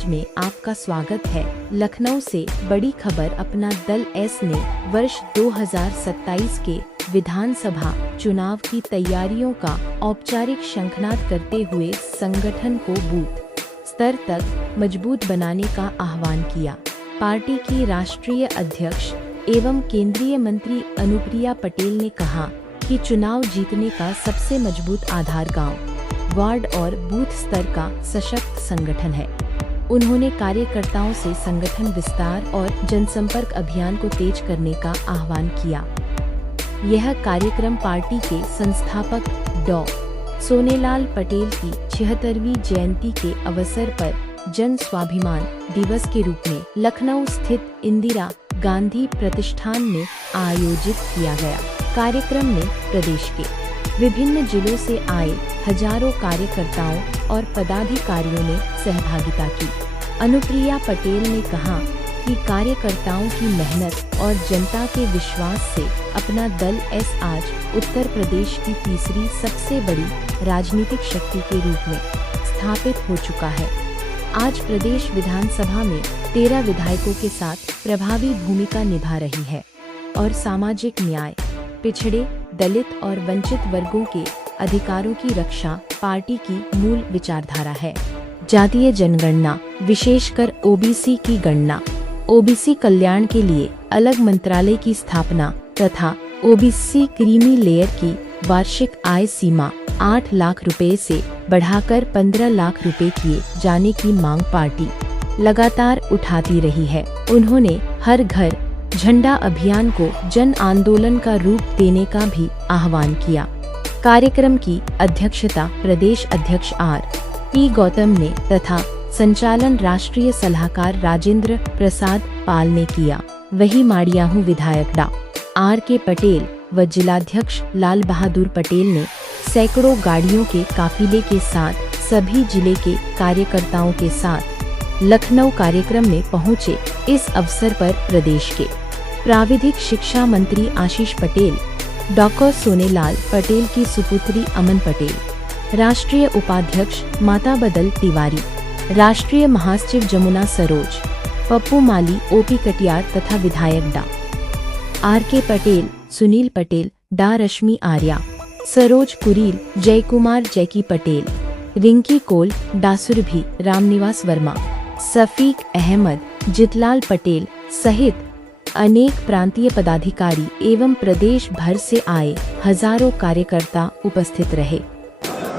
News में आपका स्वागत है। लखनऊ से बड़ी खबर। अपना दल एस ने वर्ष 2027 के विधानसभा चुनाव की तैयारियों का औपचारिक शंखनाद करते हुए संगठन को बूथ स्तर तक मजबूत बनाने का आह्वान किया। पार्टी की राष्ट्रीय अध्यक्ष एवं केंद्रीय मंत्री अनुप्रिया पटेल ने कहा कि चुनाव जीतने का सबसे मजबूत आधार गांव, वार्ड और बूथ स्तर का सशक्त संगठन है। उन्होंने कार्यकर्ताओं से संगठन विस्तार और जनसंपर्क अभियान को तेज करने का आह्वान किया। यह कार्यक्रम पार्टी के संस्थापक डॉ. सोनेलाल पटेल की 76वीं जयंती के अवसर पर जन स्वाभिमान दिवस के रूप में लखनऊ स्थित इंदिरा गांधी प्रतिष्ठान में आयोजित किया गया। कार्यक्रम में प्रदेश के विभिन्न जिलों से आए हजारों कार्यकर्ताओं और पदाधिकारियों ने सहभागिता की। अनुप्रिया पटेल ने कहा कि कार्यकर्ताओं की मेहनत और जनता के विश्वास से अपना दल एस आज उत्तर प्रदेश की तीसरी सबसे बड़ी राजनीतिक शक्ति के रूप में स्थापित हो चुका है। आज प्रदेश विधानसभा में 13 विधायकों के साथ प्रभावी भूमिका निभा रही है और सामाजिक न्याय, पिछड़े, दलित और वंचित वर्गों के अधिकारों की रक्षा पार्टी की मूल विचारधारा है। जातीय जनगणना, विशेषकर ओबीसी की गणना, ओबीसी कल्याण के लिए अलग मंत्रालय की स्थापना तथा ओबीसी क्रीमी लेयर की वार्षिक आय सीमा 8 लाख रुपए से बढ़ाकर 15 लाख रुपए किए जाने की मांग पार्टी लगातार उठाती रही है। उन्होंने हर घर झंडा अभियान को जन आंदोलन का रूप देने का भी आह्वान किया। कार्यक्रम की अध्यक्षता प्रदेश अध्यक्ष आर.पी. गौतम ने तथा संचालन राष्ट्रीय सलाहकार राजेंद्र प्रसाद पाल ने किया। वही माड़ियाहू विधायक डॉ. आर.के. पटेल व जिलाध्यक्ष लाल बहादुर पटेल ने सैकड़ों गाड़ियों के काफिले के साथ सभी जिले के कार्यकर्ताओं के साथ लखनऊ कार्यक्रम में पहुंचे। इस अवसर पर प्रदेश के प्राविधिक शिक्षा मंत्री आशीष पटेल, डॉ. सोनेलाल पटेल की सुपुत्री अमन पटेल, राष्ट्रीय उपाध्यक्ष माता बदल तिवारी, राष्ट्रीय महासचिव जमुना सरोज, पप्पू माली, ओपी कटियार तथा विधायक डॉ. आर.के. पटेल, सुनील पटेल, डॉ. रश्मि आर्या, सरोज कुरील, जयकुमार जैकी पटेल, रिंकी कोल, डॉ. सुरभि, रामनिवास वर्मा, सफीक अहमद, जितलाल पटेल सहित अनेक प्रांतीय पदाधिकारी एवं प्रदेश भर से आए हजारों कार्यकर्ता उपस्थित रहे।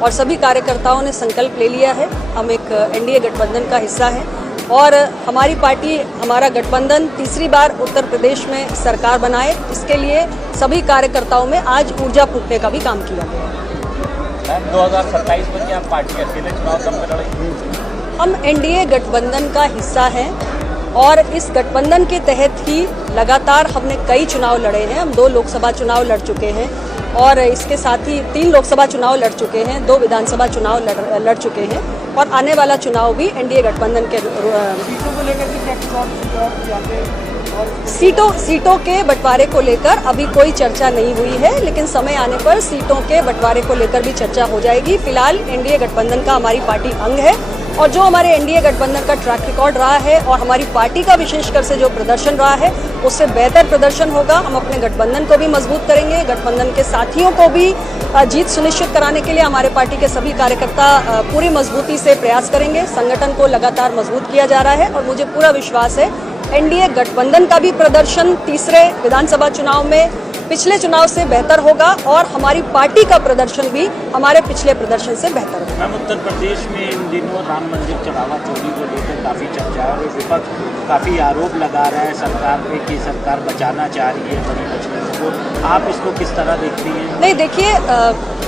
और सभी कार्यकर्ताओं ने संकल्प ले लिया है। हम एक एनडीए गठबंधन का हिस्सा है और हमारी पार्टी, हमारा गठबंधन तीसरी बार उत्तर प्रदेश में सरकार बनाए, इसके लिए सभी कार्यकर्ताओं में आज ऊर्जा फूंकने का भी काम किया गया। 2027 में क्या पार्टी अकेले चुनाव में लड़ेगी? हम एनडीए गठबंधन का हिस्सा हैं और इस गठबंधन के तहत ही लगातार हमने कई चुनाव लड़े हैं। हम 2 लोकसभा चुनाव लड़ चुके हैं और इसके साथ ही 3 लोकसभा चुनाव लड़ चुके हैं, 2 विधानसभा चुनाव लड़ चुके हैं और आने वाला चुनाव भी एनडीए गठबंधन के सीटों को लेकर सीटों के बंटवारे को लेकर अभी कोई चर्चा नहीं हुई है, लेकिन समय आने पर सीटों के बंटवारे को लेकर भी चर्चा हो जाएगी। फिलहाल एनडीए गठबंधन का हमारी पार्टी अंग है और जो हमारे एनडीए गठबंधन का ट्रैक रिकॉर्ड रहा है और हमारी पार्टी का विशेषकर से जो प्रदर्शन रहा है उससे बेहतर प्रदर्शन होगा। हम अपने गठबंधन को भी मजबूत करेंगे, गठबंधन के साथियों को भी जीत सुनिश्चित कराने के लिए हमारे पार्टी के सभी कार्यकर्ता पूरी मजबूती से प्रयास करेंगे। संगठन को लगातार मजबूत किया जा रहा है और मुझे पूरा विश्वास है एनडीए गठबंधन का भी प्रदर्शन तीसरे विधानसभा चुनाव में पिछले चुनाव से बेहतर होगा और हमारी पार्टी का प्रदर्शन भी हमारे पिछले प्रदर्शन से बेहतर होगा। मैम, उत्तर प्रदेश में इन दिनों राम मंदिर चढ़ावा चोरी को लेकर काफ़ी चर्चा है और विपक्ष काफ़ी आरोप लगा रहा है सरकार पे कि सरकार बचाना चाह रही है बड़ी मछलियों को। आप इसको किस तरह देखती हैं? नहीं, देखिए,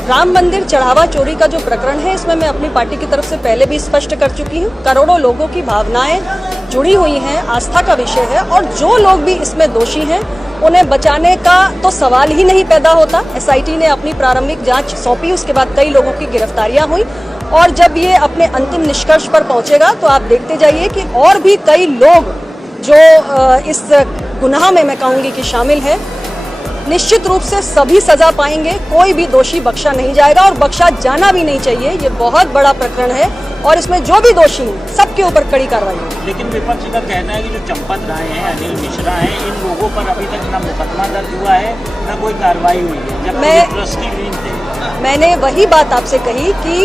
राम मंदिर चढ़ावा चोरी का जो प्रकरण है इसमें मैं अपनी पार्टी की तरफ से पहले भी स्पष्ट कर चुकी हूँ। करोड़ों लोगों की भावनाएं जुड़ी हुई हैं, आस्था का विषय है और जो लोग भी इसमें दोषी हैं उन्हें बचाने का तो सवाल ही नहीं पैदा होता। एसआईटी ने अपनी प्रारंभिक जांच सौंपी, उसके बाद कई लोगों की गिरफ्तारियां हुई और जब ये अपने अंतिम निष्कर्ष पर पहुंचेगा तो आप देखते जाइए कि और भी कई लोग जो इस गुनाह में मैं कहूँगी कि शामिल है, निश्चित रूप से सभी सजा पाएंगे। कोई भी दोषी बख्शा नहीं जाएगा और बख्शा जाना भी नहीं चाहिए। ये बहुत बड़ा प्रकरण है और इसमें जो भी दोषी हैं सबके ऊपर कड़ी कार्रवाई होगी। लेकिन विपक्ष का कहना है कि जो चंपत राय हैं, अनिल मिश्रा हैं, इन लोगों पर अभी तक ना मुकदमा दर्ज हुआ है ना कोई कार्रवाई हुई है, जबकि ये ट्रस्टी थे। मैंने वही बात आपसे कही कि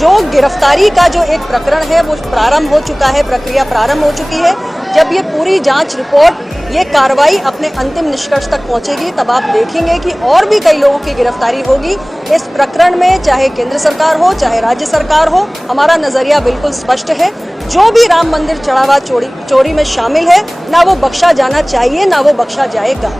जो गिरफ्तारी का जो एक प्रकरण है वो प्रारंभ हो चुका है, प्रक्रिया प्रारंभ हो चुकी है। जब ये पूरी जांच रिपोर्ट, ये कार्रवाई अपने अंतिम निष्कर्ष तक पहुंचेगी तब आप देखेंगे कि और भी कई लोगों की गिरफ्तारी होगी इस प्रकरण में, चाहे केंद्र सरकार हो चाहे राज्य सरकार हो। हमारा नजरिया बिल्कुल स्पष्ट है, जो भी राम मंदिर चढ़ावा चोरी में शामिल है ना वो बख्शा जाना चाहिए ना वो बख्शा जाएगा।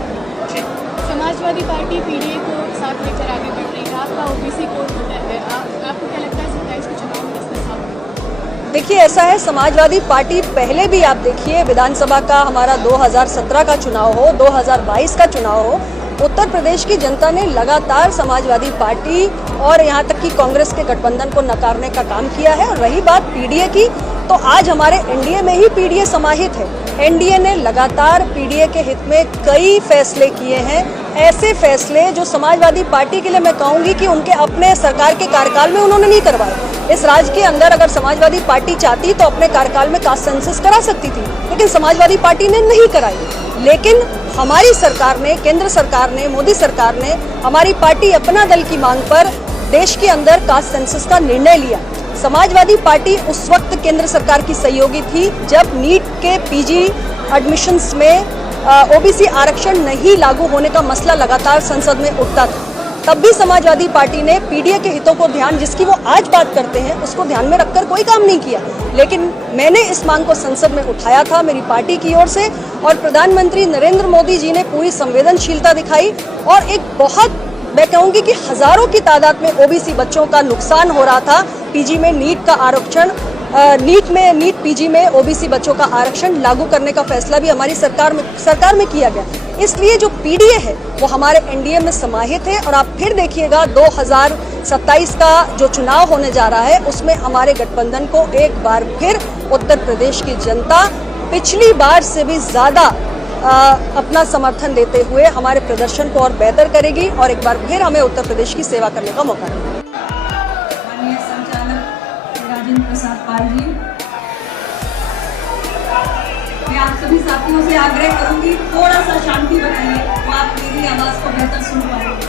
समाजवादी पार्टी पीडीए को साथ लेकर आगे बढ़ रही है, आपका ओबीसी कोड है, आपको क्या लगता है 27 के चुनाव में इसका साथ? देखिए ऐसा है, समाजवादी पार्टी पहले भी आप देखिए विधानसभा का हमारा 2017 का चुनाव हो, 2022 का चुनाव हो, उत्तर प्रदेश की जनता ने लगातार समाजवादी पार्टी और यहाँ तक कि कांग्रेस के गठबंधन को नकारने का काम किया है। और रही बात पीडीए की, तो आज हमारे एनडीए में ही पीडीए समाहित है। एनडीए ने लगातार पीडीए के हित में कई फैसले किए हैं, ऐसे फैसले जो समाजवादी पार्टी के लिए मैं कहूँगी कि उनके अपने सरकार के कार्यकाल में उन्होंने नहीं करवाए। इस राज्य के अंदर अगर समाजवादी पार्टी चाहती तो अपने कार्यकाल में कास्ट सेंसस करा सकती थी, लेकिन समाजवादी पार्टी ने नहीं कराई। लेकिन हमारी सरकार ने, केंद्र सरकार ने, मोदी सरकार ने, हमारी पार्टी अपना दल की मांग पर देश के अंदर कास्ट सेंसस का निर्णय लिया। समाजवादी पार्टी उस वक्त केंद्र सरकार की सहयोगी थी जब नीट के पीजी एडमिशन्स में ओबीसी आरक्षण नहीं लागू होने का मसला लगातार संसद में उठता था। तब भी समाजवादी पार्टी ने पीडीए के हितों को ध्यान, जिसकी वो आज बात करते हैं, उसको ध्यान में रखकर कोई काम नहीं किया। लेकिन मैंने इस मांग को संसद में उठाया था मेरी पार्टी की ओर से, और प्रधानमंत्री नरेंद्र मोदी जी ने पूरी संवेदनशीलता दिखाई और एक बहुत, मैं कहूँगी कि हजारों की तादाद में ओबीसी बच्चों का नुकसान हो रहा था। पीजी में नीट का आरक्षण, नीट पीजी में ओबीसी बच्चों का आरक्षण लागू करने का फैसला भी हमारी सरकार में किया गया। इसलिए जो पीडीए है वो हमारे एनडीए में समाहित है। और आप फिर देखिएगा 2027 का जो चुनाव होने जा रहा है उसमें हमारे गठबंधन को एक बार फिर उत्तर प्रदेश की जनता पिछली बार से भी ज्यादा अपना समर्थन देते हुए हमारे प्रदर्शन को और बेहतर करेगी और एक बार फिर हमें उत्तर प्रदेश की सेवा करने का मौका देगी। माननीय संचालक राजेंद्र प्रसाद पाल जी, मैं आप सभी साथियों से आग्रह करूंगी थोड़ा सा शांति बनाइए तो आप मेरी आवाज को बेहतर सुन पाएंगे।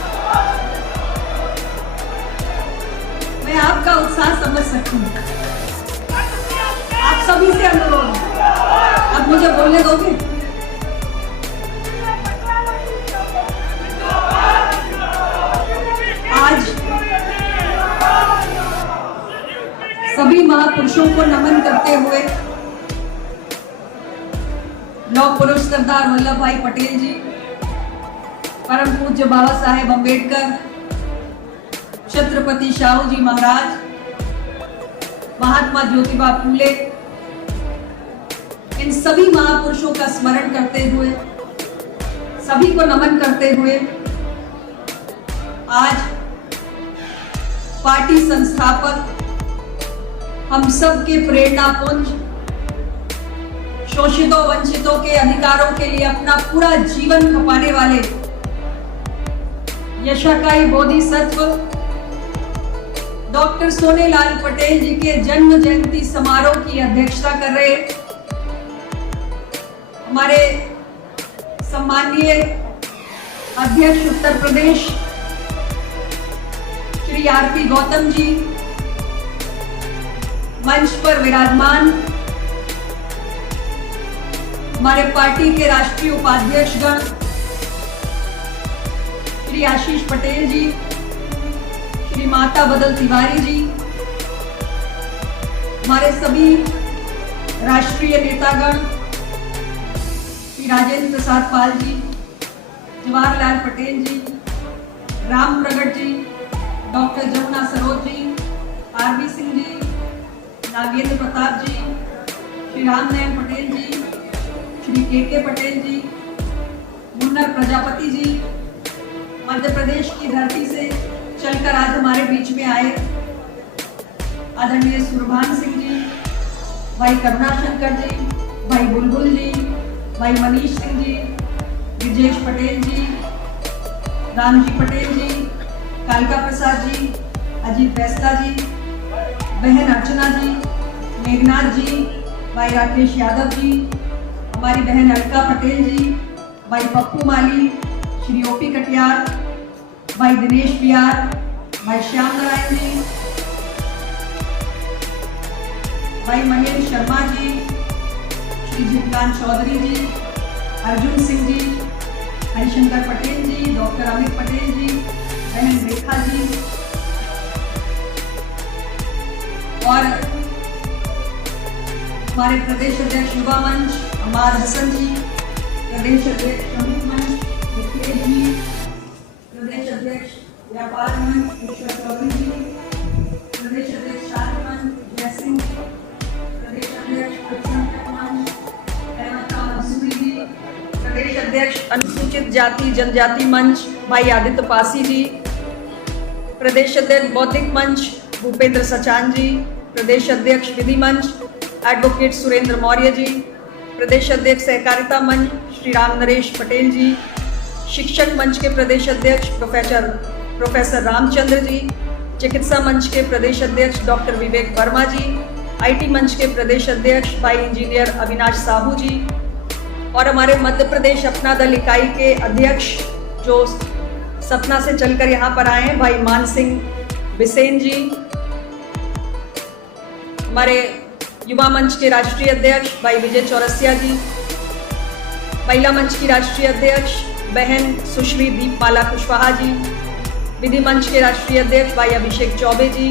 मैं आपका उत्साह समझ सकती हूँ, आप सभी से अनुरोध है, आप मुझे बोलने दोगे? आज सभी महापुरुषों को नमन करते हुए लौह पुरुष सरदार वल्लभ भाई पटेल जी, परम पूज्य बाबा साहेब अम्बेडकर, छत्रपति शाहू जी महाराज, महात्मा ज्योतिबा फूले, इन सभी महापुरुषों का स्मरण करते हुए, सभी को नमन करते हुए आज पार्टी संस्थापक, हम सब के प्रेरणा पुंज, शोषितों वंचितों के अधिकारों के लिए अपना पूरा जीवन खपाने वाले यशाकाई बोधिसत्व डॉक्टर सोनेलाल पटेल जी के जन्म जयंती समारोह की अध्यक्षता कर रहे हमारे सम्माननीय अध्यक्ष उत्तर प्रदेश श्री आरपी गौतम जी, मंच पर विराजमान हमारे पार्टी के राष्ट्रीय उपाध्यक्ष गण श्री आशीष पटेल जी, श्री माता बदल तिवारी जी, हमारे सभी राष्ट्रीय नेतागण श्री राजेंद्र प्रसाद पाल जी, जवाहरलाल पटेल जी, राम प्रगट जी, डॉक्टर जमुना सरोज जी, आरबी सिंह जी, नागेंद्र प्रताप जी, श्री रामनयन पटेल जी, श्री के पटेल जी, मुन्नर प्रजापति जी, मध्य प्रदेश की धरती से चलकर आज हमारे बीच में आए आदरणीय सुरभान सिंह जी, भाई करुणाशंकर जी, भाई बुलबुल जी, भाई मनीष सिंह जी, ब्रजेश पटेल जी, रामजी पटेल जी, कालका प्रसाद जी, अजीत बैस्ता जी, बहन अर्चना जी, मेघनाथ जी, भाई राकेश यादव जी, हमारी बहन अलका पटेल जी, भाई पप्पू माली, श्री ओपी कटियार, भाई दिनेश बिहार, भाई श्याम नारायण जी, भाई महेश शर्मा जी, श्री जितकांत चौधरी जी, अर्जुन सिंह जी, हरिशंकर पटेल जी, डॉक्टर अमित पटेल जी, बहन रेखा जी और हमारे प्रदेश अध्यक्ष युवा मंच अमार हसन जी, प्रदेश अध्यक्ष श्रमिक मंच मुकेश जी, प्रदेश अध्यक्ष व्यापार मंच ईश्वर चौधरी जी, प्रदेश अध्यक्ष शांति मंच जय सिंह, प्रदेश अध्यक्ष अल्पसंख्यक मंच अहमद खान मंसूरी जी, प्रदेश अध्यक्ष अनुसूचित जाति जनजाति मंच भाई आदित्य पासी जी, प्रदेश अध्यक्ष बौद्धिक मंच भूपेंद्र सचान जी, प्रदेश अध्यक्ष विधि मंच एडवोकेट सुरेंद्र मौर्य जी, प्रदेश अध्यक्ष सहकारिता मंच श्री राम नरेश पटेल जी, शिक्षक मंच के प्रदेश अध्यक्ष प्रोफेसर रामचंद्र जी, चिकित्सा मंच के प्रदेश अध्यक्ष डॉक्टर विवेक वर्मा जी, आईटी मंच के प्रदेश अध्यक्ष भाई इंजीनियर अविनाश साहू जी और हमारे मध्य प्रदेश अपना दल इकाई के अध्यक्ष जो सतना से चलकर यहाँ पर आए हैं भाई मान सिंह बिसेन जी, हमारे युवा मंच के राष्ट्रीय अध्यक्ष भाई विजय चौरसिया जी, महिला मंच की राष्ट्रीय अध्यक्ष बहन सुश्री दीपमाला कुशवाहा जी, विधि मंच के राष्ट्रीय अध्यक्ष भाई अभिषेक चौबे जी,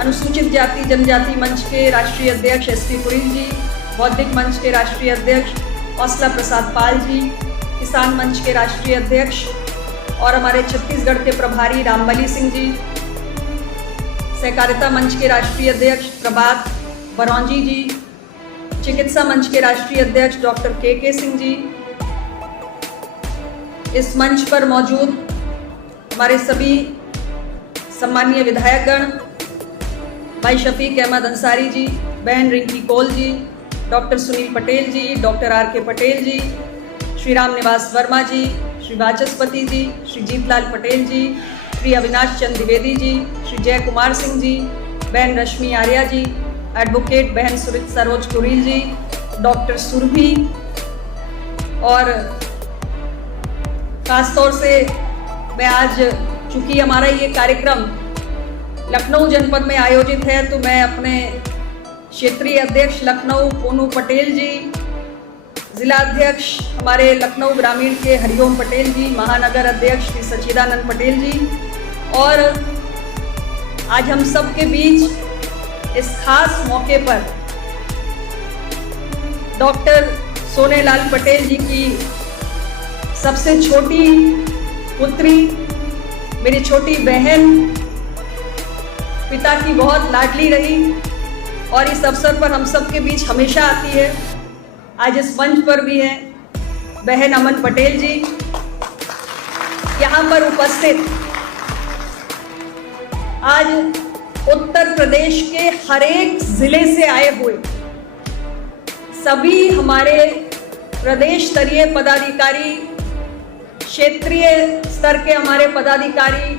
अनुसूचित जाति जनजाति मंच के राष्ट्रीय अध्यक्ष एसपी पुरील जी, बौद्धिक मंच के राष्ट्रीय अध्यक्ष हौसला प्रसाद पाल जी, किसान मंच के राष्ट्रीय अध्यक्ष और हमारे छत्तीसगढ़ के प्रभारी रामबली सिंह जी, सहकारिता मंच के राष्ट्रीय अध्यक्ष प्रभात बरौंजी जी, चिकित्सा मंच के राष्ट्रीय अध्यक्ष डॉक्टर के सिंह जी, इस मंच पर मौजूद हमारे सभी सम्मानीय विधायकगण भाई शफीक अहमद अंसारी जी, बहन रिंकी कोल जी, डॉक्टर सुनील पटेल जी, डॉक्टर आर के पटेल जी, श्री राम निवास वर्मा जी, श्री वाचस्पति जी, श्री जीतलाल पटेल जी, श्री अविनाश चंद द्विवेदी जी, श्री जय कुमार सिंह जी, बहन रश्मि आर्या जी, एडवोकेट बहन सुरित सरोज कुरील जी, डॉक्टर सुरभि और खासतौर से मैं आज चूंकि हमारा ये कार्यक्रम लखनऊ जनपद में आयोजित है तो मैं अपने क्षेत्रीय अध्यक्ष लखनऊ पूनू पटेल जी, जिला अध्यक्ष हमारे लखनऊ ग्रामीण के हरिओम पटेल जी, महानगर अध्यक्ष श्री सच्चिदानंद पटेल जी और आज हम सब के बीच इस खास मौके पर डॉक्टर सोनेलाल पटेल जी की सबसे छोटी पुत्री, मेरी छोटी बहन, पिता की बहुत लाडली रही और इस अवसर पर हम सब के बीच हमेशा आती है। आज इस मंच पर भी हैं बहन अमन पटेल जी, यहाँ पर उपस्थित आज उत्तर प्रदेश के हर एक जिले से आए हुए सभी हमारे प्रदेश स्तरीय पदाधिकारी, क्षेत्रीय स्तर के हमारे पदाधिकारी,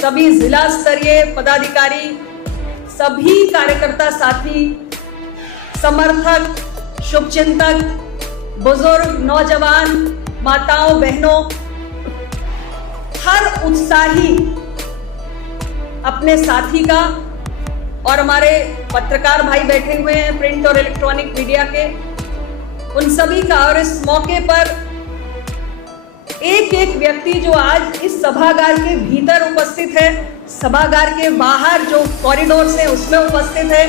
सभी जिला स्तरीय पदाधिकारी, सभी कार्यकर्ता साथी, समर्थक, शुभचिंतक, बुजुर्ग, नौजवान, माताओं, बहनों, हर उत्साही अपने साथी का और हमारे पत्रकार भाई बैठे हुए हैं प्रिंट और इलेक्ट्रॉनिक मीडिया के, उन सभी का और इस मौके पर एक एक व्यक्ति जो आज इस सभागार के भीतर उपस्थित है, सभागार के बाहर जो कॉरिडोर से उसमें उपस्थित है,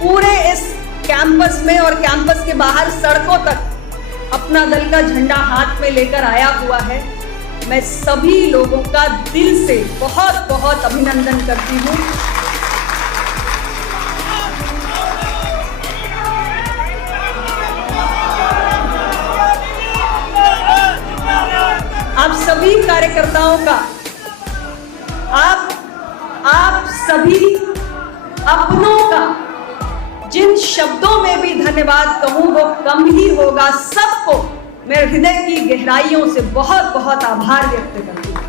पूरे इस कैंपस में और कैंपस के बाहर सड़कों तक अपना दल का झंडा हाथ में लेकर आया हुआ है। मैं सभी लोगों का दिल से बहुत बहुत अभिनंदन करती हूँ। आप सभी कार्यकर्ताओं का, आप सभी अपनों का जिन शब्दों में भी धन्यवाद कहूं वो कम ही होगा। सबको मैं हृदय की गहराइयों से बहुत बहुत आभार व्यक्त करती हूं।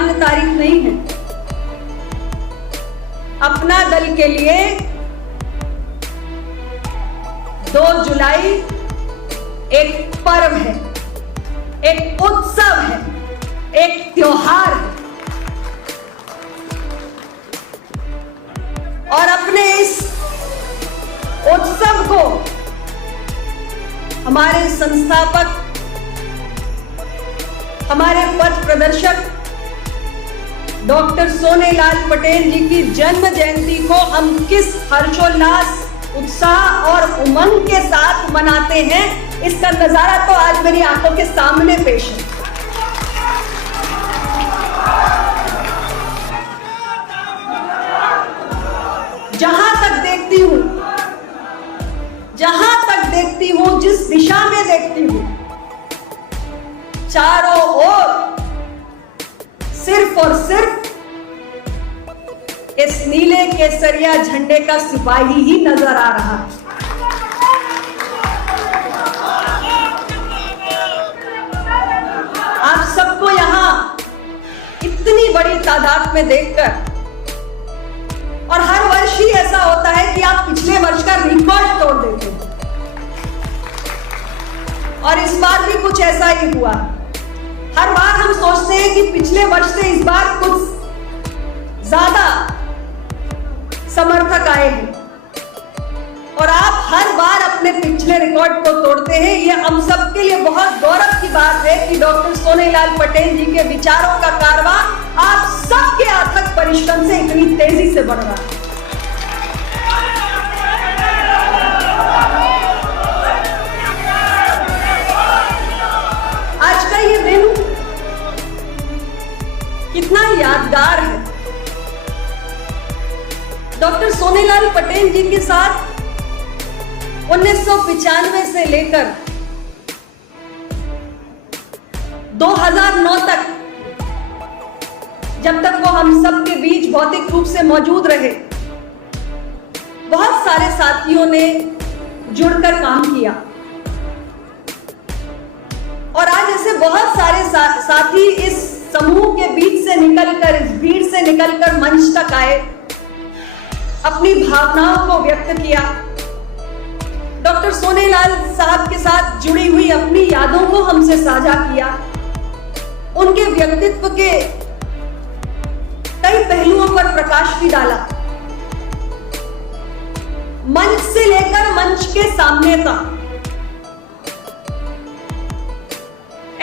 सामान्य तारीख नहीं है। अपना दल के लिए 2 जुलाई एक पर्व है, एक उत्सव है, एक त्योहार है। और अपने इस उत्सव को हमारे संस्थापक, हमारे पथ प्रदर्शक डॉक्टर सोनेलाल पटेल जी की जन्म जयंती को हम किस हर्षोल्लास, उत्साह और उमंग के साथ मनाते हैं, इसका नजारा तो आज मेरी आंखों के सामने पेश है। जहां तक देखती हूं, जिस दिशा में देखती हूं, चारों ओर सिर्फ और सिर्फ इस नीले केसरिया झंडे का सिपाही ही नजर आ रहा है। आप सबको यहां इतनी बड़ी तादाद में देखकर, और हर वर्ष ही ऐसा होता है कि आप पिछले वर्ष का रिकॉर्ड तोड़ देते हैं, और इस बार भी कुछ ऐसा ही हुआ। हर बार हम सोचते हैं कि पिछले वर्ष से इस बार कुछ ज्यादा समर्थक आए हैं, और आप हर बार अपने पिछले रिकॉर्ड को तोड़ते हैं। यह हम सबके लिए बहुत गौरव की बात है कि डॉक्टर सोनेलाल पटेल जी के विचारों का कारवां आप सबके अथक परिश्रम से इतनी तेजी से बढ़ रहा है। आज का ये दिन कितना यादगार है। डॉक्टर सोनेलाल पटेल जी के साथ 1995 से लेकर 2009 तक, जब तक वो हम सब के बीच भौतिक रूप से मौजूद रहे, बहुत सारे साथियों ने जुड़कर काम किया, और आज ऐसे बहुत सारे साथी इस समूह के बीच से निकलकर, इस भीड़ से निकलकर मंच तक आए, अपनी भावनाओं को व्यक्त किया, डॉक्टर सोनेलाल साहब के साथ जुड़ी हुई अपनी यादों को हमसे साझा किया, उनके व्यक्तित्व के कई पहलुओं पर प्रकाश भी डाला। मंच से लेकर मंच के सामने तक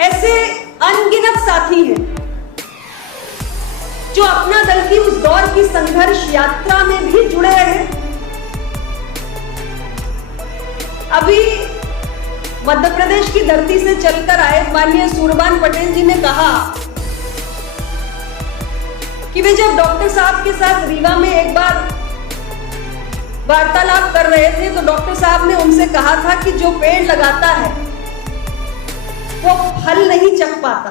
ऐसे अनगिनत साथी हैं जो अपना दल की उस दौर की संघर्ष यात्रा में भी जुड़े रहे। अभी मध्य प्रदेश की धरती से चलकर आए माननीय सूरबान पटेल जी ने कहा कि वे जब डॉक्टर साहब के साथ रीवा में एक बार वार्तालाप कर रहे थे, तो डॉक्टर साहब ने उनसे कहा था कि जो पेड़ लगाता है वो फल नहीं चख पाता।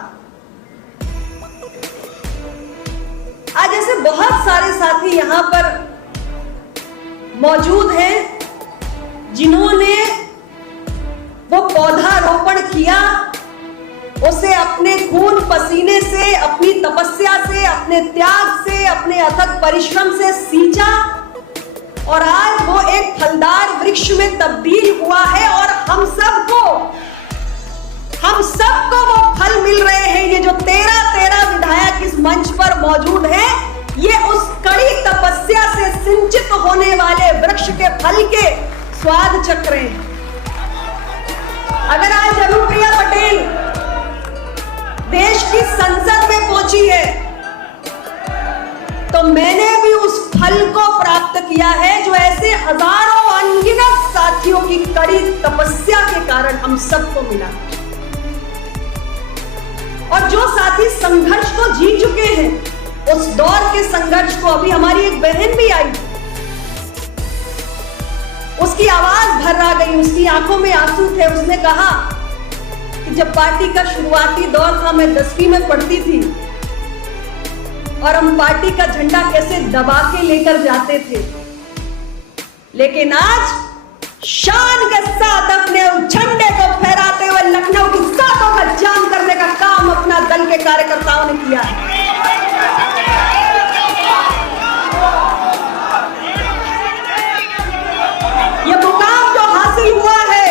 आज ऐसे बहुत सारे साथी यहां पर मौजूद हैं जिन्होंने वो पौधारोपण किया, उसे अपने खून पसीने से, अपनी तपस्या से, अपने त्याग से, अपने अथक परिश्रम से सींचा, और आज वो एक फलदार वृक्ष में तब्दील हुआ है, और हम सबको वो फल मिल रहे हैं। ये जो 13 विधायक इस मंच पर मौजूद हैं, ये उस कड़ी तपस्या से सिंचित होने वाले वृक्ष के फल के स्वाद चख रहे हैं। अगर आज अनुप्रिया पटेल देश की संसद में पहुंची है, तो मैंने भी उस फल को प्राप्त किया है जो ऐसे हजारों अनगिनत साथियों की कड़ी तपस्या के कारण हम सबको मिला। और जो साथी संघर्ष को जी चुके हैं, उस दौर के संघर्ष को, अभी हमारी एक बहन भी आई, उसकी आवाज भर्रा गई, उसकी आंखों में आंसू थे। उसने कहा कि जब पार्टी का शुरुआती दौर था, मैं 10वीं में पढ़ती थी, और हम पार्टी का झंडा कैसे दबा के लेकर जाते थे, लेकिन आज शान के साथ अपने उस झंडे को फहराते हुए लखनऊ की सड़कों का जाम करने का काम अपना दल के कार्यकर्ताओं ने किया है। ये मुकाम जो हासिल हुआ है,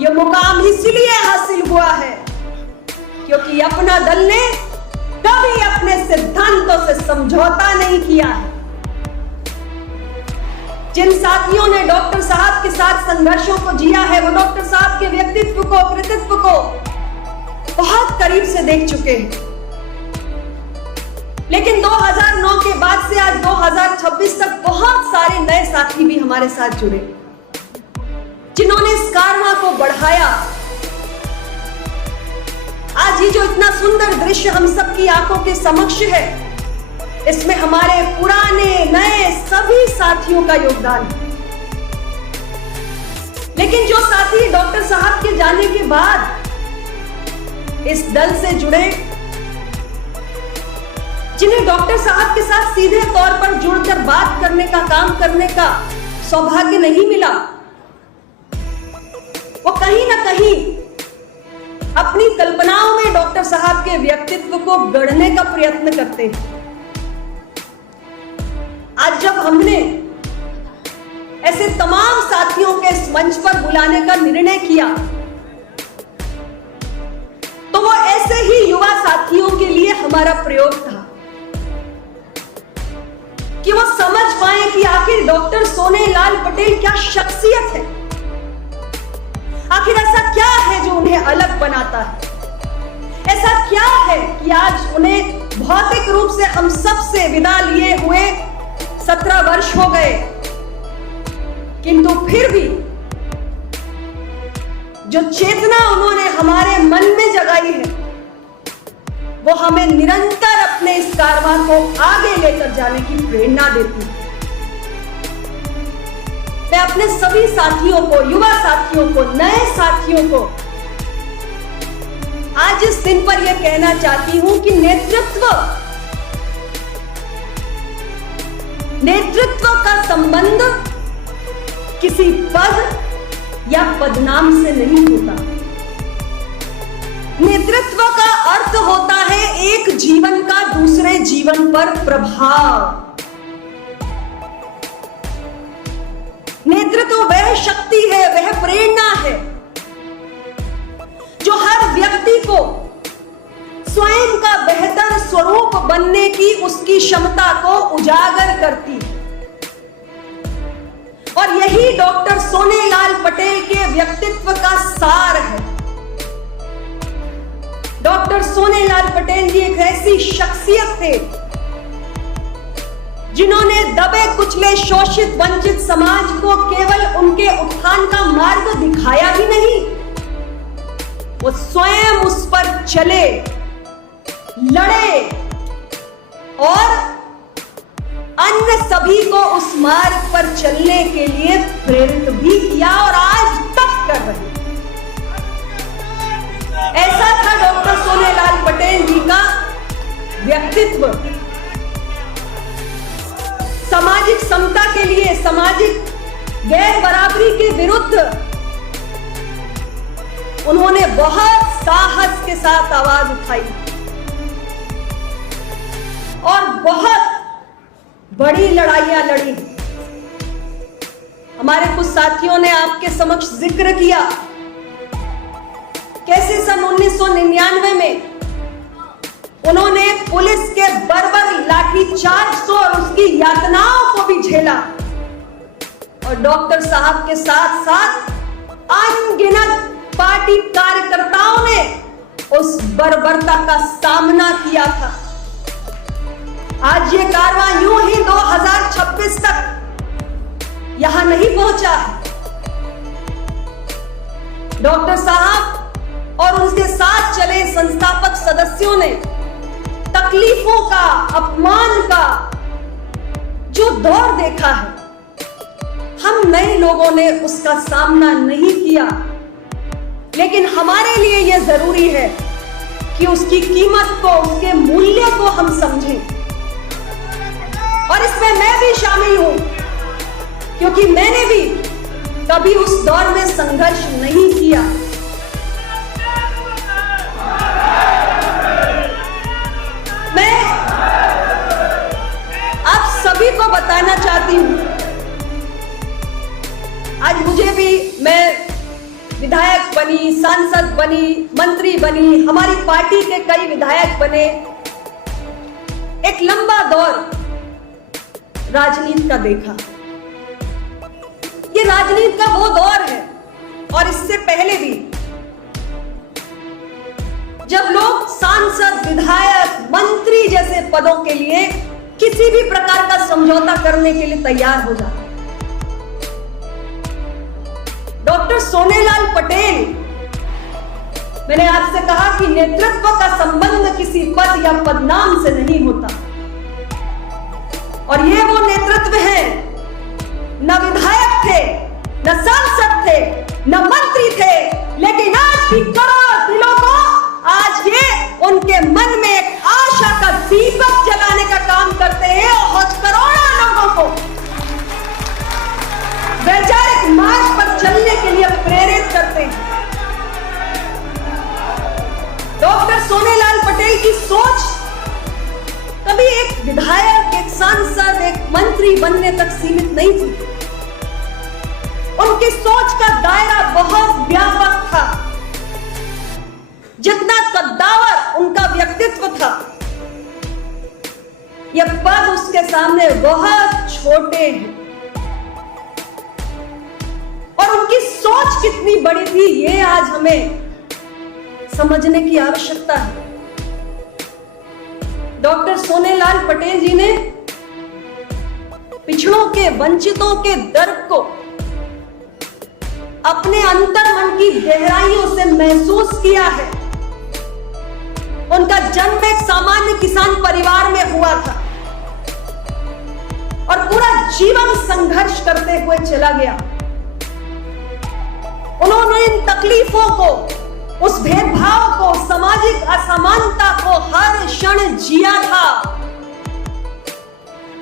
ये मुकाम इसलिए हासिल हुआ है क्योंकि अपना दल ने कभी अपने सिद्धांतों से समझौता नहीं किया है। जिन साथियों ने डॉक्टर साहब के साथ संघर्षों को जिया है, वो डॉक्टर साहब के व्यक्तित्व को, कृतित्व को बहुत करीब से देख चुके हैं। लेकिन 2009 के बाद से आज 2026 तक बहुत सारे नए साथी भी हमारे साथ जुड़े, जिन्होंने इस कारवां को बढ़ाया। आज ये जो इतना सुंदर दृश्य हम सबकी आंखों के समक्ष है, इसमें हमारे पुराने नए सभी साथियों का योगदान है। लेकिन जो साथी डॉक्टर साहब के जाने के बाद इस दल से जुड़े, जिन्हें डॉक्टर साहब के साथ सीधे तौर पर जुड़कर बात करने का, काम करने का सौभाग्य नहीं मिला, वो कहीं ना कहीं अपनी कल्पनाओं में डॉक्टर साहब के व्यक्तित्व को गढ़ने का प्रयत्न करते हैं। आज जब हमने ऐसे तमाम साथियों के इस मंच पर बुलाने का निर्णय किया, तो वो ऐसे ही युवा साथियों के लिए हमारा प्रयोग था कि वो समझ पाए कि आखिर डॉक्टर सोनेलाल पटेल क्या शख्सियत है, आखिर ऐसा क्या है जो उन्हें अलग बनाता है, ऐसा क्या है कि आज उन्हें भौतिक रूप से हम सब से विदा लिए हुए 17 वर्ष हो गए, किंतु फिर भी जो चेतना उन्होंने हमारे मन में जगाई है, वो हमें निरंतर अपने इस कारवां को आगे लेकर जाने की प्रेरणा देती है। मैं अपने सभी साथियों को, युवा साथियों को, नए साथियों को आज इस दिन पर यह कहना चाहती हूं कि नेतृत्व का संबंध किसी पद या पदनाम से नहीं होता। नेतृत्व का अर्थ होता है एक जीवन का दूसरे जीवन पर प्रभाव। नेतृत्व वह शक्ति है, वह प्रेरणा है जो हर व्यक्ति को स्वयं का बेहतर स्वरूप बनने की उसकी क्षमता को उजागर करती है। और यही डॉक्टर सोनेलाल पटेल के व्यक्तित्व का सार है। डॉक्टर सोनेलाल पटेल जी एक ऐसी शख्सियत थे जिन्होंने दबे कुचले, शोषित, वंचित समाज को केवल उनके उत्थान का मार्ग दिखाया ही नहीं, वो स्वयं उस पर चले, लड़े और अन्य सभी को उस मार्ग पर चलने के लिए प्रेरित भी किया और आज तक कर रहे। ऐसा था डॉक्टर सोनेलाल पटेल जी का व्यक्तित्व। सामाजिक समता के लिए, सामाजिक गैर बराबरी के विरुद्ध उन्होंने बहुत साहस के साथ आवाज उठाई और बहुत बड़ी लड़ाइयां लड़ी। हमारे कुछ साथियों ने आपके समक्ष जिक्र किया कैसे सन 1999 में उन्होंने पुलिस के बर्बर लाठीचार्ज को और उसकी यातनाओं को भी झेला और डॉक्टर साहब के साथ साथ अनगिनत पार्टी कार्यकर्ताओं ने उस बर्बरता का सामना किया था। आज ये कारवां यूं ही 2026 तक यहां नहीं पहुंचा है। डॉक्टर साहब और उनके साथ चले संस्थापक सदस्यों ने तकलीफों का, अपमान का जो दौर देखा है, हम नए लोगों ने उसका सामना नहीं किया। लेकिन हमारे लिए यह जरूरी है कि उसकी कीमत को, उसके मूल्य को हम समझें। और इसमें मैं भी शामिल हूं क्योंकि मैंने भी कभी उस दौर में संघर्ष नहीं किया। को बताना चाहती हूं, आज मुझे भी, मैं विधायक बनी, सांसद बनी, मंत्री बनी, हमारी पार्टी के कई विधायक बने, एक लंबा दौर राजनीति का देखा। ये राजनीति का वो दौर है, और इससे पहले भी जब लोग सांसद, विधायक, मंत्री जैसे पदों के लिए किसी भी प्रकार का समझौता करने के लिए तैयार हो जाते। डॉक्टर सोनेलाल पटेल, मैंने आपसे कहा कि नेतृत्व का संबंध किसी पद या पदनाम से नहीं होता, और ये वो नेतृत्व है, न विधायक थे, न सांसद थे, न मंत्री थे, लेकिन आज भी करोड़ों दिलों को आज ये उनके मन में एक आशा का दीपक जलाने का काम करते हैं, और करोड़ों लोगों को वैचारिक मार्ग पर चलने के लिए प्रेरित करते हैं। डॉक्टर सोनेलाल पटेल की सोच कभी एक विधायक, एक सांसद, एक मंत्री बनने तक सीमित नहीं थी। उनकी सोच का दायरा बहुत व्यापक था। जितना कद्दावर उनका व्यक्तित्व था, ये पद उसके सामने बहुत छोटे हैं। और उनकी सोच कितनी बड़ी थी, ये आज हमें समझने की आवश्यकता है। डॉक्टर सोनेलाल पटेल जी ने पिछड़ों के, वंचितों के दर्द को अपने अंतर्मन की गहराइयों से महसूस किया है। उनका जन्म एक सामान्य किसान परिवार में हुआ था, और पूरा जीवन संघर्ष करते हुए चला गया। उन्होंने इन तकलीफों को, उस भेदभाव को, सामाजिक असमानता को हर क्षण जिया था,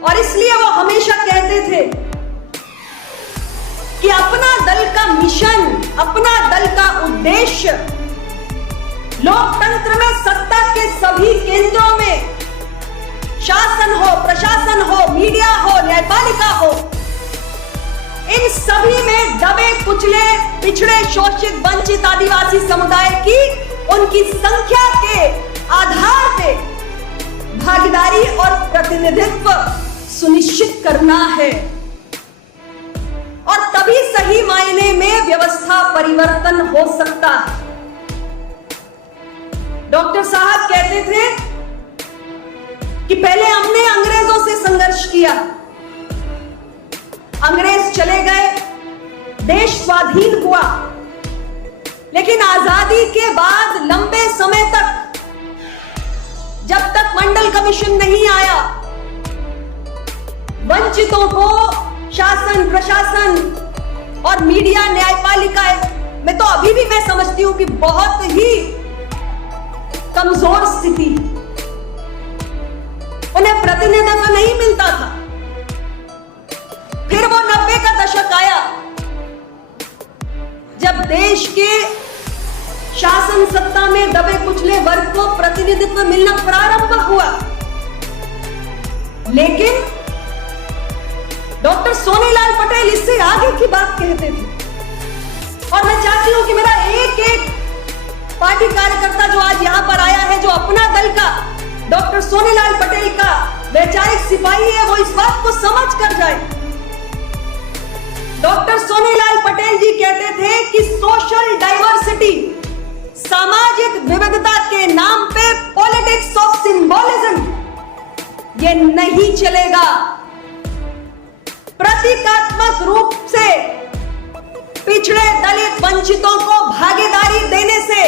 और इसलिए वो हमेशा कहते थे कि अपना दल का मिशन, अपना दल का उद्देश्य लोकतंत्र में सत्ता के सभी केंद्रों में, शासन हो, प्रशासन हो, मीडिया हो, न्यायपालिका हो, इन सभी में दबे कुचले, पिछड़े, शोषित, वंचित आदिवासी समुदाय की उनकी संख्या के आधार पे भागीदारी और प्रतिनिधित्व सुनिश्चित करना है, और तभी सही मायने में व्यवस्था परिवर्तन हो सकता है। डॉक्टर साहब कहते थे कि पहले हमने अंग्रेजों से संघर्ष किया, अंग्रेज चले गए, देश स्वाधीन हुआ, लेकिन आजादी के बाद लंबे समय तक, जब तक मंडल कमीशन नहीं आया, वंचितों को शासन, प्रशासन और मीडिया, न्यायपालिका में तो अभी भी मैं समझती हूं कि बहुत ही कमजोर स्थिति, उन्हें प्रतिनिधित्व नहीं मिलता था। फिर वो 90 का दशक आया, जब देश के शासन सत्ता में दबे कुचले वर्ग को प्रतिनिधित्व मिलना प्रारंभ हुआ, लेकिन डॉक्टर सोनेलाल पटेल इससे आगे की बात कहते थे। और मैं चाहती हूं कि मेरा एक एक पार्टी कार्यकर्ता जो आज यहां पर आया है, जो अपना दल का, डॉक्टर सोनेलाल पटेल का वैचारिक सिपाही है, वो इस बात को समझ कर जाए। डॉक्टर सोनेलाल पटेल जी कहते थे कि सोशल डाइवर्सिटी, सामाजिक विविधता के नाम पे पॉलिटिक्स ऑफ सिंबोलिज्म, ये नहीं चलेगा। प्रतीकात्मक रूप से पिछड़े, दलित, वंचितों को भागीदारी देने से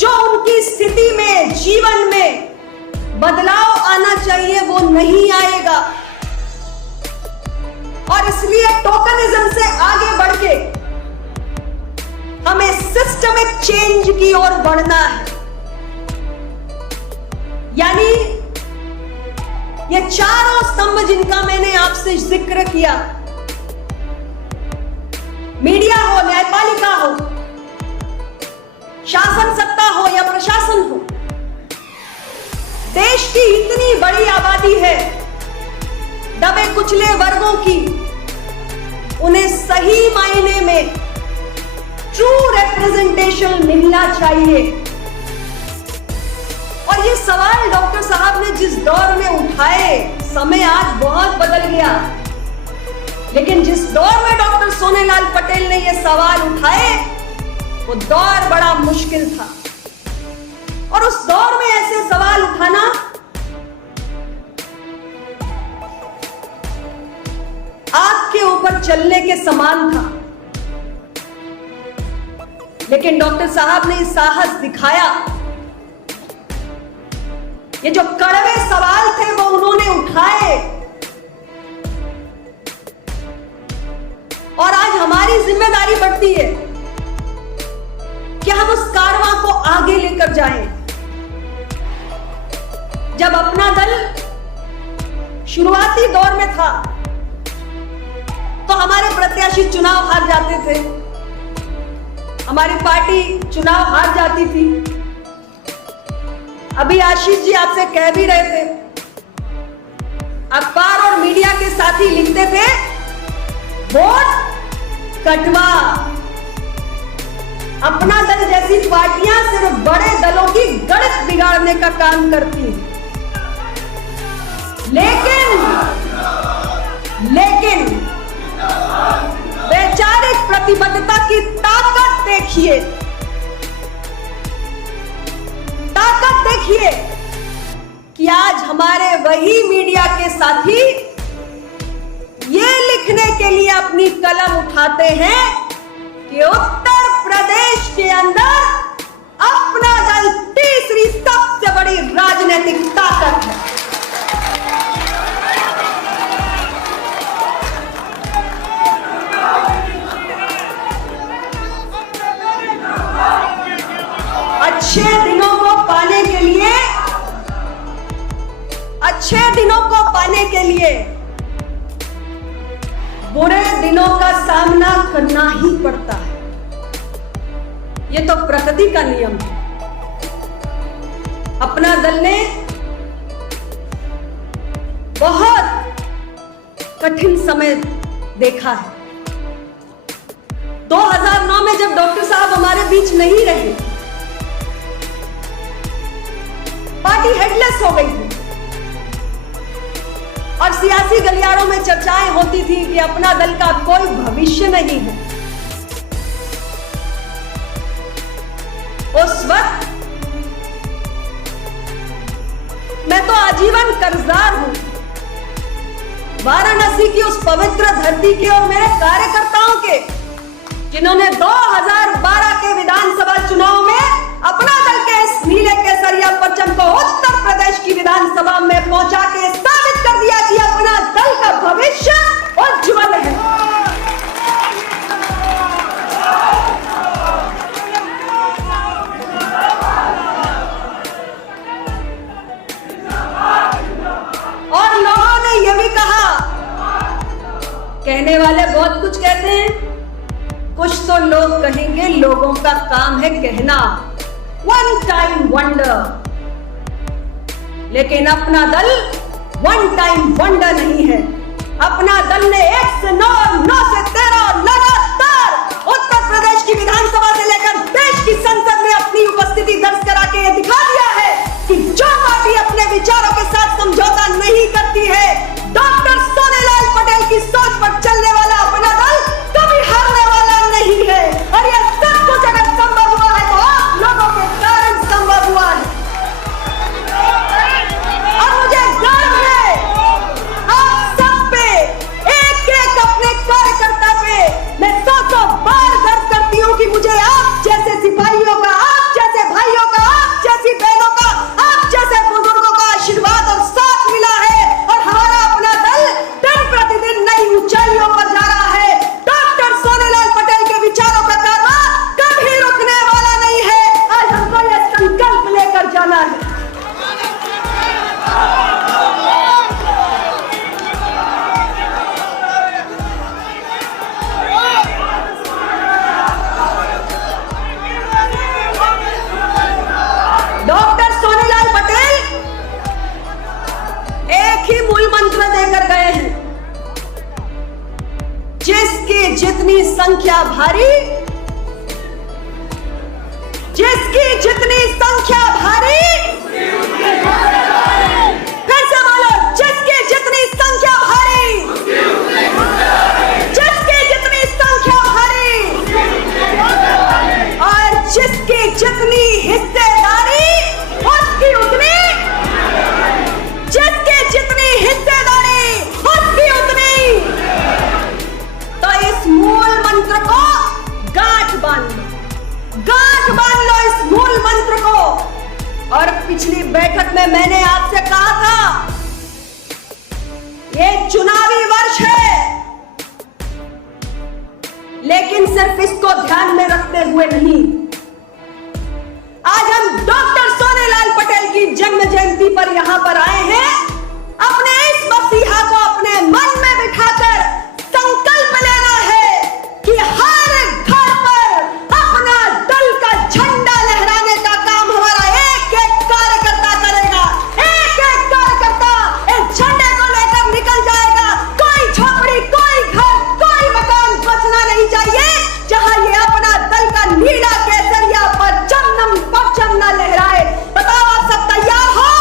जो उनकी स्थिति में, जीवन में बदलाव आना चाहिए, वो नहीं आएगा। और इसलिए टोकनिज्म से आगे बढ़ के हमें सिस्टमिक चेंज की ओर बढ़ना है। यानी ये चारों स्तंभ जिनका मैंने आपसे जिक्र किया, मीडिया हो, न्यायपालिका हो, शासन सत्ता हो या प्रशासन हो, देश की इतनी बड़ी आबादी है, दबे कुचले वर्गों की, उन्हें सही मायने में ट्रू रिप्रेजेंटेशन मिलना चाहिए। और ये सवाल डॉक्टर साहब ने जिस दौर में उठाए, समय आज बहुत बदल गया, लेकिन जिस दौर में डॉक्टर सोनेलाल पटेल ने ये सवाल उठाए, वो दौर बड़ा मुश्किल था। और उस दौर में ऐसे सवाल उठाना आग के ऊपर चलने के समान था, लेकिन डॉक्टर साहब ने साहस दिखाया। ये जो कड़वे सवाल थे वो उन्होंने उठाए, और आज हमारी जिम्मेदारी बढ़ती है कि हम उस कारवां को आगे लेकर जाएं। जब अपना दल शुरुआती दौर में था तो हमारे प्रत्याशी चुनाव हार जाते थे, हमारी पार्टी चुनाव हार जाती थी। अभी आशीष जी आपसे कह भी रहे थे, अखबार और मीडिया के साथी लिखते थे, वोट कटवा। अपना दल जैसी पार्टियां सिर्फ बड़े दलों की गणित बिगाड़ने का काम करती हैं। लेकिन वैचारिक प्रतिबद्धता की ताकत देखिए, कि आज हमारे वही मीडिया के साथी ये लिखने के लिए अपनी कलम उठाते हैं कि उत्तर प्रदेश के अंदर अपना दल तीसरी सबसे बड़ी राजनीतिक ताकत है। अच्छे दिनों को पाने के लिए बुरे दिनों का सामना करना ही पड़ता है। ये तो प्रकृति का नियम है। अपना दल ने बहुत कठिन समय देखा है। 2009 में जब डॉक्टर साहब हमारे बीच नहीं रहे, पार्टी हेडलेस हो गई थी और सियासी गलियारों में चर्चाएं होती थी कि अपना दल का कोई भविष्य नहीं है। उस वक्त मैं तो आजीवन कर्जदार हूं वाराणसी की उस पवित्र धरती के और मेरे कार्यकर्ताओं के, जिन्होंने 2012 के विधानसभा चुनाव में अपना दल के इस नीले केसरिया परचम को उत्तर प्रदेश की विधानसभा में पहुंचा के साबित कर दिया कि अपना दल का भविष्य उज्जवल है। और लोगों ने यह भी कहा, कहने वाले बहुत कुछ कहते हैं, कुछ तो लोग कहेंगे लोगों का काम है कहना, वन टाइम वंडर। लेकिन अपना दल वन टाइम वंडर नहीं है। अपना दल ने 1 से 9 और 9 से 13 लगातार उत्तर प्रदेश की विधानसभा से लेकर देश की संसद में अपनी उपस्थिति दर्ज करा के यह दिखा दिया है कि जो पार्टी अपने विचारों के साथ समझौता नहीं करती है, डॉक्टर सोनेलाल पटेल की सोच पर चलने वाला अपना दल कभी हारने वाला नहीं है। और यह सब कुछ अगर संभव हुआ है तो आप लोगों के कारण संभव हुआ है। और मुझे गर्व है जिसकी जितनी संख्या भारी, जिसकी जितनी संख्या भारी, फिर से बोलो, जिसकी जितनी संख्या भारी, जिसकी जितनी संख्या भारी, और जिसकी जितनी हिस्सेदारी उसकी उतनी, जिसकी जितनी हिस्सेदारी उसकी उतनी। तो इस मूल मंत्र को गांठ बांध लो इस मूल मंत्र को। और पिछली बैठक में मैंने आपसे कहा था, ये चुनावी वर्ष है, लेकिन सिर्फ इसको ध्यान में रखते हुए नहीं, आज हम डॉक्टर सोनेलाल पटेल की जन्म जयंती पर यहां पर आए हैं, अपने इस मसीहा को अपने मन में बिठाकर संकल्प लेना है कि हर घर पर अपना दल का झंडा लहराने का काम हमारा एक एक कार्यकर्ता करेगा। एक एक कार्यकर्ता इस झंडे को लेकर निकल जाएगा। कोई झोपड़ी, कोई घर, कोई मकान बचना नहीं चाहिए जहां ये अपना दल का नीला केसरिया परचम न लहराए। बताओ, आप सब तैयार हो?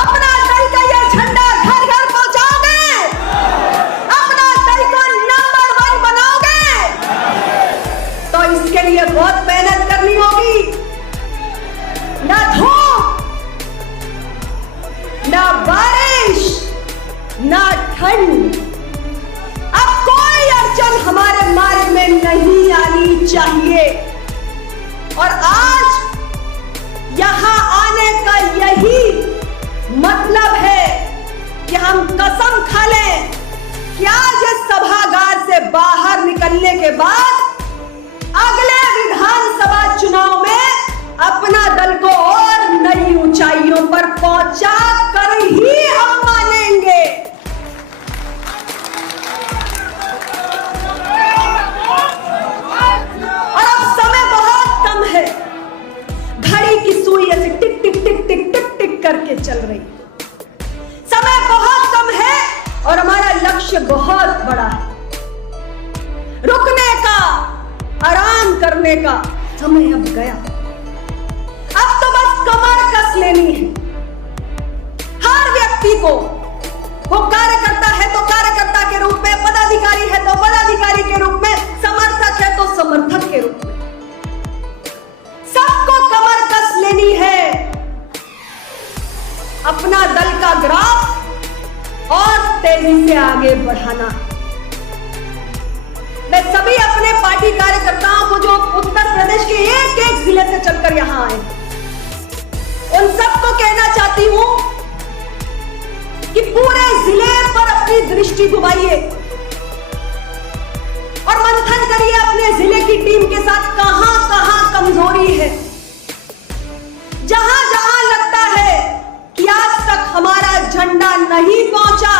अपना दल का ये झंडा घर घर पहुंचाओगे? अपना दल को नंबर 1 बनाओगे? तो इसके लिए बहुत मेहनत करनी होगी। ना धूप, ना बारिश, ना ठंड, अब कोई अड़चन हमारे मार्ग में नहीं आनी चाहिए। और आज यहां आने का यही मतलब है कि हम कसम खा लें कि आज इस सभागार से बाहर निकलने के बाद अगले विधानसभा चुनाव में अपना दल को और नई ऊंचाइयों पर पहुंचा कर ही हम मानेंगे। और अब समय बहुत कम है, घड़ी की सुई ऐसे टिक टिक टिक टिक टिक टिक करके चल रही है। समय बहुत कम है और हमारा लक्ष्य बहुत बड़ा है। रुकने का, आराम करने का समय अब गया। अब तो बस कमर कस लेनी है। हर व्यक्ति को, वो कार्यकर्ता है तो कार्यकर्ता के रूप में, पदाधिकारी है तो पदाधिकारी के रूप में, समर्थक है तो समर्थक के रूप में, सबको कमर कस लेनी है। अपना दल का ग्राफ और तेजी से आगे बढ़ाना। मैं सभी अपने पार्टी कार्यकर्ताओं को जो उत्तर प्रदेश के एक एक जिले से चलकर यहां आए, उन सबको कहना चाहती हूं कि पूरे जिले पर अपनी दृष्टि घुमाइए और मंथन करिए अपने जिले की टीम के साथ कहां कहां कमजोरी है। जहां जहां लगता है कि आज तक हमारा झंडा नहीं पहुंचा,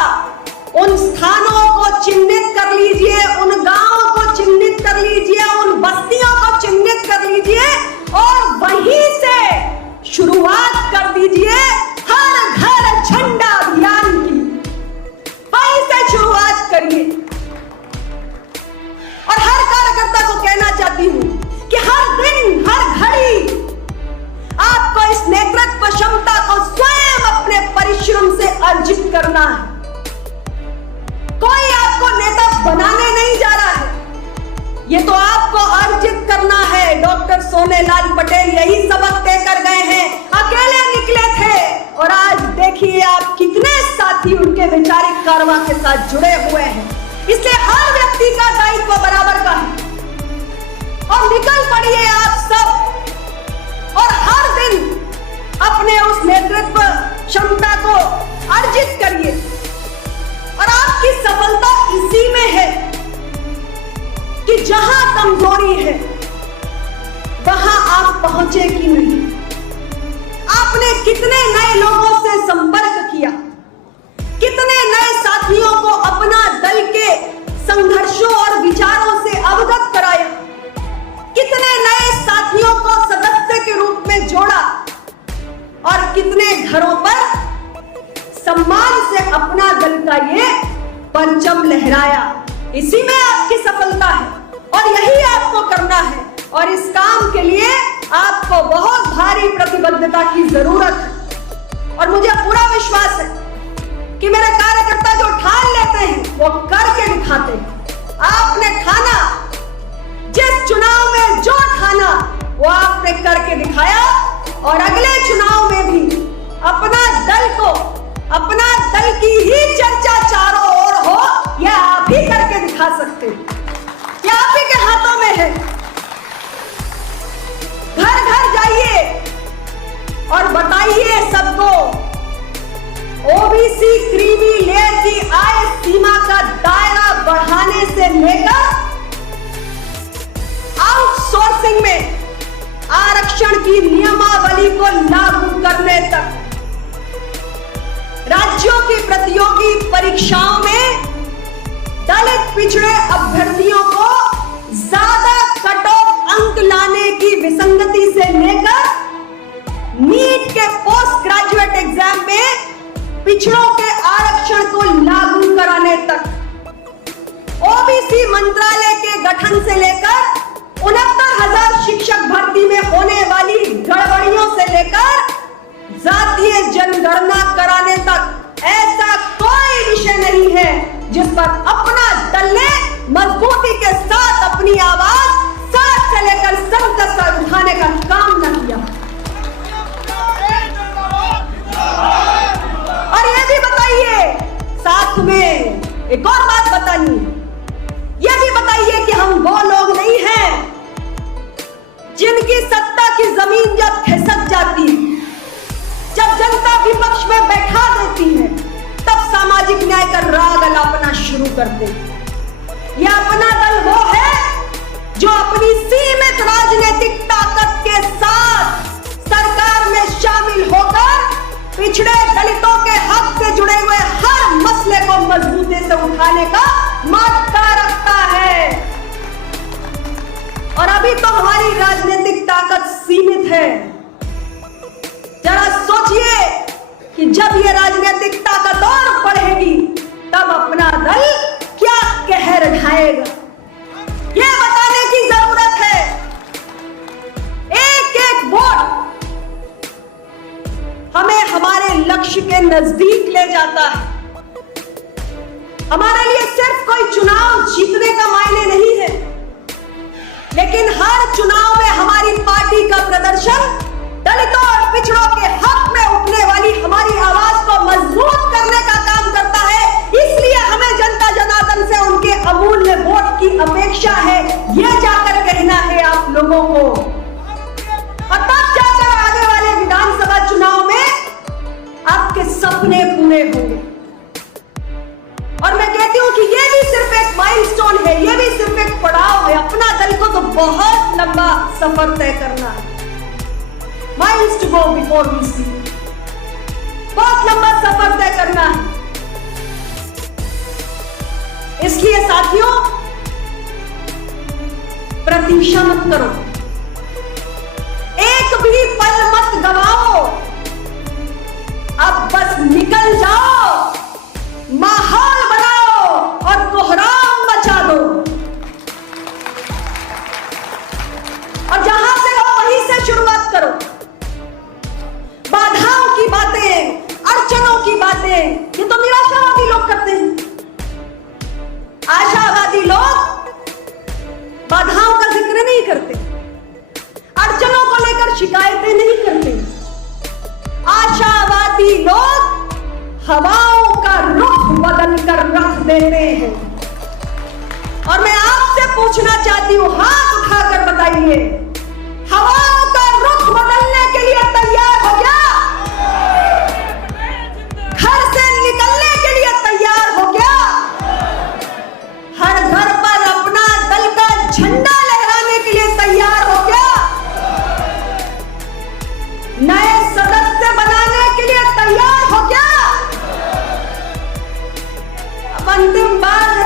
उन स्थानों को चिन्हित कर लीजिए, उन गांवों को चिन्हित कर लीजिए, उन बस्तियों को चिन्हित कर लीजिए और वहीं से शुरुआत कर दीजिए हर घर झंडा अभियान की। वहीं से शुरुआत करिए। और हर कार्यकर्ता को कहना चाहती हूं कि हर दिन, हर घड़ी आपको इस नेतृत्व क्षमता को स्वयं अपने परिश्रम से अर्जित करना है। कोई आपको नेता बनाने नहीं जा रहा है, ये तो आपको अर्जित करना है। डॉक्टर सोनेलाल पटेल यही सबक देकर गए हैं, अकेले निकले थे और आज देखिए आप कितने साथी उनके वैचारिक कारवां के साथ जुड़े हुए हैं। इसलिए हर व्यक्ति का दायित्व बराबर का है और निकल पड़िए आप सब और हर दिन अपने उस नेतृत्व क्षमता को अर्जित करिए। और आपकी सफलता इसी में है कि जहां कमजोरी है वहां आप पहुंचे कि नहीं। आपने कितने नए लोगों से संपर्क किया, कितने नए साथियों को अपना दल के संघर्षों और विचारों से अवगत कराया, कितने नए साथियों को सदस्य के रूप में जोड़ा और कितने घरों पर सम्मान से अपना दल का ये परचम लहराया। इसी में आपकी सफलता है और यही आपको करना है। और इस काम के लिए आपको बहुत भारी प्रतिबद्धता की जरूरत है। और मुझे पूरा विश्वास है कि मेरे कार्यकर्ता जो ठान लेते हैं वो करके दिखाते हैं। आपने ठाना, जिस चुनाव में जो ठाना वो आपने करके दिखाया और अगले चुनाव में भी अपना दल की ही चर्चा चारों ओर हो, यह आप ही करके दिखा सकते हैं। यह आप ही के हाथों में है। घर घर जाइए और बताइए सबको, ओबीसी क्रीमी लेयर की आय सीमा का दायरा बढ़ाने से लेकर आउटसोर्सिंग में आरक्षण की नियमावली को लागू करने तक, राज्यों की प्रतियोगी परीक्षाओं में दलित पिछड़े अभ्यर्थियों को ज्यादा कट ऑफ अंक लाने की विसंगति से लेकर नीट के पोस्ट ग्रेजुएट एग्जाम में पिछड़ों के आरक्षण को लागू कराने तक, ओबीसी मंत्रालय के गठन से लेकर 69,000 शिक्षक भर्ती में होने वाली गड़बड़ियों से लेकर जातीय जनगणना कराने तक, ऐसा कोई विषय नहीं है जिस पर अपना दल ने मजबूती के साथ अपनी आवाज सड़क से लेकर संसद तक उठाने का काम न किया। और ये भी बताइए, साथ में एक और बात बताइए, ये भी बताइए कि हम वो लोग नहीं हैं जिनकी सत्ता की जमीन जब खिसक जाती है, जब जनता विपक्ष में बैठा देती है, तब सामाजिक न्याय का राग अलापना शुरू करते हैं। यह अपना दल वो है जो अपनी सीमित राजनीतिक ताकत के साथ सरकार में शामिल होकर पिछड़े दलितों के हक से जुड़े हुए हर मसले को मजबूती से उठाने का मादा रखता है। और अभी तो हमारी राजनीतिक ताकत सीमित है। जरा सोचिए कि जब ये राजनीतिक ताकत और बढ़ेगी तब अपना दल क्या कहर ढाएगा, ये बताने की जरूरत है। एक एक वोट हमें हमारे लक्ष्य के नजदीक ले जाता है। हमारे लिए सिर्फ कोई चुनाव जीतने का मायने नहीं है, लेकिन हर चुनाव में हमारी पार्टी का प्रदर्शन दलितों और पिछड़ों के हक में उठने वाली हमारी आवाज को मजबूत करने का काम करता है। इसलिए हमें जनता जनार्दन से उनके अमूल्य वोट की अपेक्षा है, यह जाकर कहना है आप लोगों को। और तब जाकर आने वाले विधानसभा चुनाव में आपके सपने पूरे होंगे। और मैं कहती हूं कि यह भी सिर्फ एक माइलस्टोन है, यह भी सिर्फ एक पड़ाव है। अपना दल को तो बहुत लंबा सफर तय करना है। Miles to go before we see. बहुत लंबा सफर तय करना है। इसलिए साथियों, प्रतीक्षा मत करो, एक भी पल मत गवाओ, अब बस निकल जाओ, माहौल बनाओ और कोहराम मचा दो। और जहां से हो वहीं से शुरुआत करो। बाधाओं की बातें, अड़चनों की बातें, ये तो निराशावादी लोग करते हैं। आशावादी लोग बाधाओं का जिक्र नहीं करते, अड़चनों को लेकर शिकायतें नहीं करते। आशावादी लोग हवाओं का रुख बदल कर रख देते हैं। और मैं आपसे पूछना चाहती हूं, हाथ उठाकर बताइए, हवाओं का रुख बदलने के लिए तैयार हो गया? घर से निकलने के लिए तैयार हो गया? हर घर पर अपना दल का झंडा लहराने के लिए तैयार हो गया? नए सदस्य बनाने के लिए तैयार हो गया? अब अंतिम बार